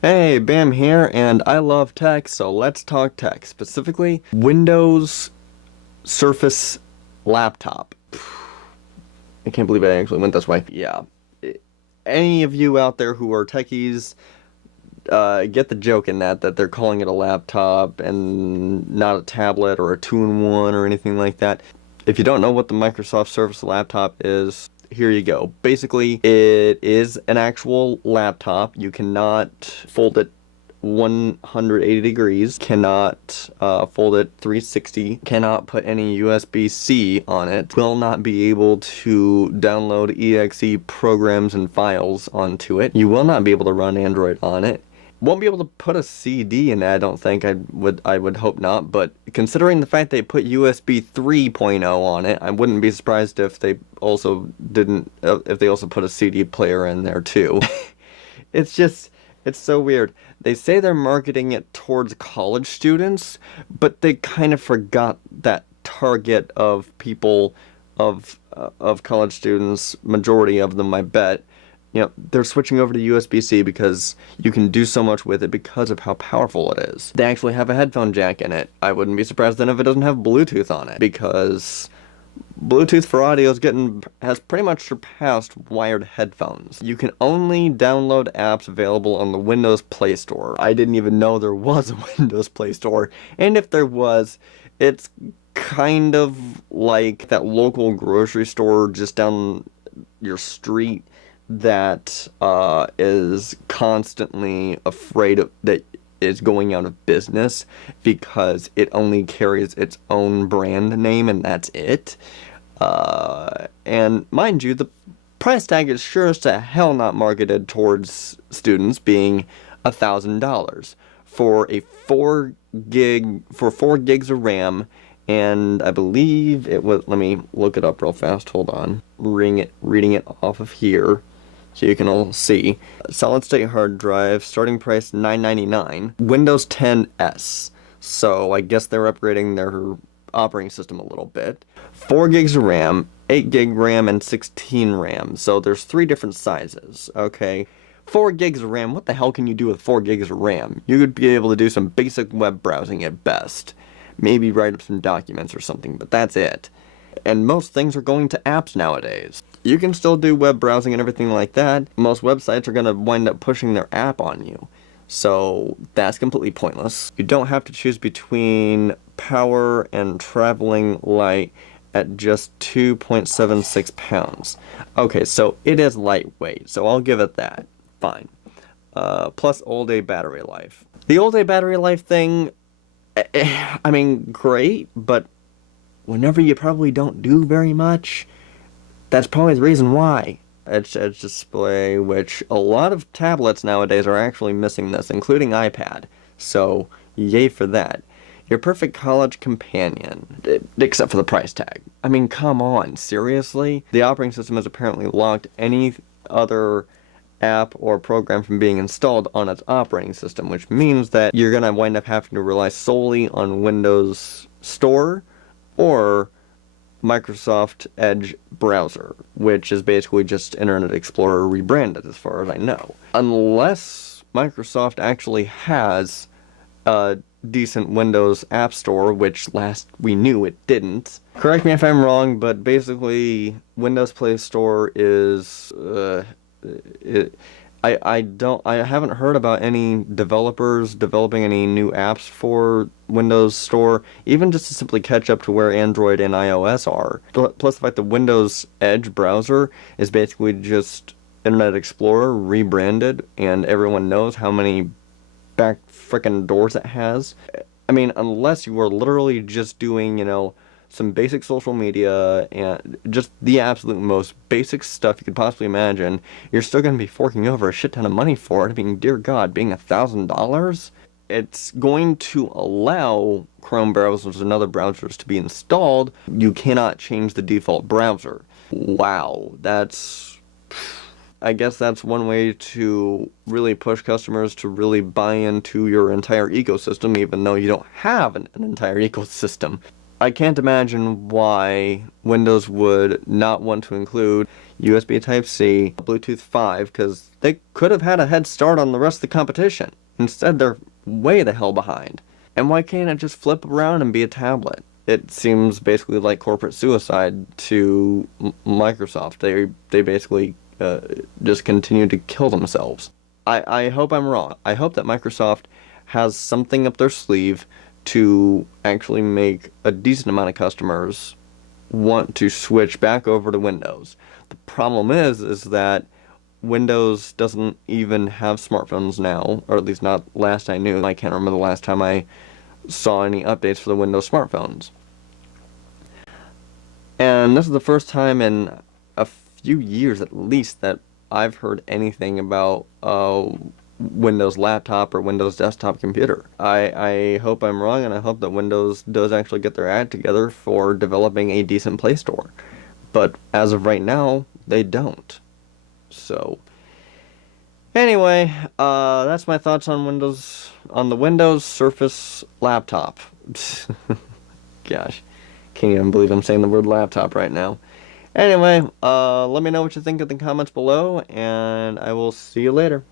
Hey, Bam here, and I love tech, so let's talk tech. Specifically, Windows Surface Laptop. I can't believe I actually went this way. Yeah. Any of you out there who are techies, get the joke in that they're calling it a laptop and not a tablet or a two-in-one or anything like that. If you don't know what the Microsoft Surface Laptop is, here you go. Basically, it is an actual laptop. You cannot fold it 180 degrees, cannot fold it 360, cannot put any USB-C on it, will not be able to download exe programs and files onto it. You will not be able to run Android on it. Won't be able to put a CD in it, I don't think. I would hope not, but considering the fact they put USB 3.0 on it, I wouldn't be surprised if they also put a CD player in there too. It's so weird. They say they're marketing it towards college students, but they kind of forgot that target of people of college students, majority of them, I bet. They're switching over to USB-C because you can do so much with it because of how powerful it is. They actually have a headphone jack in it. I wouldn't be surprised then if it doesn't have Bluetooth on it, because Bluetooth for audio has pretty much surpassed wired headphones. You can only download apps available on the Windows Play Store. I didn't even know there was a Windows Play Store, and if there was, it's kind of like that local grocery store just down your street that is constantly afraid that is going out of business because it only carries its own brand name and that's it. And mind you, the price tag is sure as to hell not marketed towards students, being $1,000 for a 4 gigs of RAM. And I believe it was, let me look it up real fast, hold on. Reading it off of here so you can all see. Solid state hard drive, starting price $999. Windows 10 S. So I guess they're upgrading their operating system a little bit. 4 gigs of RAM, 8 gig RAM, and 16 RAM. So there's 3 different sizes, okay? 4 gigs of RAM, what the hell can you do with 4 gigs of RAM? You could be able to do some basic web browsing at best. Maybe write up some documents or something, but that's it. And most things are going to apps nowadays. You can still do web browsing and everything like that. Most websites are going to wind up pushing their app on you. So that's completely pointless. You don't have to choose between power and traveling light at just 2.76 pounds. Okay, so it is lightweight, so I'll give it that. Fine. Plus all-day battery life. The all-day battery life thing, I mean, great, but whenever you probably don't do very much, that's probably the reason why. Edge display, which a lot of tablets nowadays are actually missing this, including iPad. So, yay for that. Your perfect college companion, except for the price tag. I mean, come on, seriously? The operating system has apparently locked any other app or program from being installed on its operating system, which means that you're gonna wind up having to rely solely on Windows Store or Microsoft Edge browser, which is basically just Internet Explorer rebranded as far as I know. Unless Microsoft actually has a decent Windows App Store, which last we knew it didn't. Correct me if I'm wrong, but basically Windows Play Store is I haven't heard about any developers developing any new apps for Windows Store, even just to simply catch up to where Android and iOS are. Plus the fact that Windows Edge browser is basically just Internet Explorer rebranded, and everyone knows how many back frickin' doors it has. I mean, unless you are literally just doing, some basic social media and just the absolute most basic stuff you could possibly imagine, you're still going to be forking over a shit ton of money for it. I mean, dear God, being $1,000, it's going to allow Chrome browsers and other browsers to be installed. You cannot change the default browser. Wow, I guess that's one way to really push customers to really buy into your entire ecosystem, even though you don't have an entire ecosystem. I can't imagine why Windows would not want to include USB Type-C, Bluetooth 5, because they could have had a head start on the rest of the competition. Instead, they're way the hell behind. And why can't it just flip around and be a tablet? It seems basically like corporate suicide to Microsoft. They basically just continue to kill themselves. I hope I'm wrong. I hope that Microsoft has something up their sleeve to actually make a decent amount of customers want to switch back over to Windows. The problem is that Windows doesn't even have smartphones now, or at least not last I knew. I can't remember the last time I saw any updates for the Windows smartphones. And this is the first time in a few years at least that I've heard anything about Windows laptop or Windows desktop computer. I hope I'm wrong, and I hope that Windows does actually get their act together for developing a decent Play Store. But as of right now, they don't. So, anyway, that's my thoughts on the Windows Surface laptop. Gosh, can't even believe I'm saying the word laptop right now. Anyway, let me know what you think in the comments below, and I will see you later.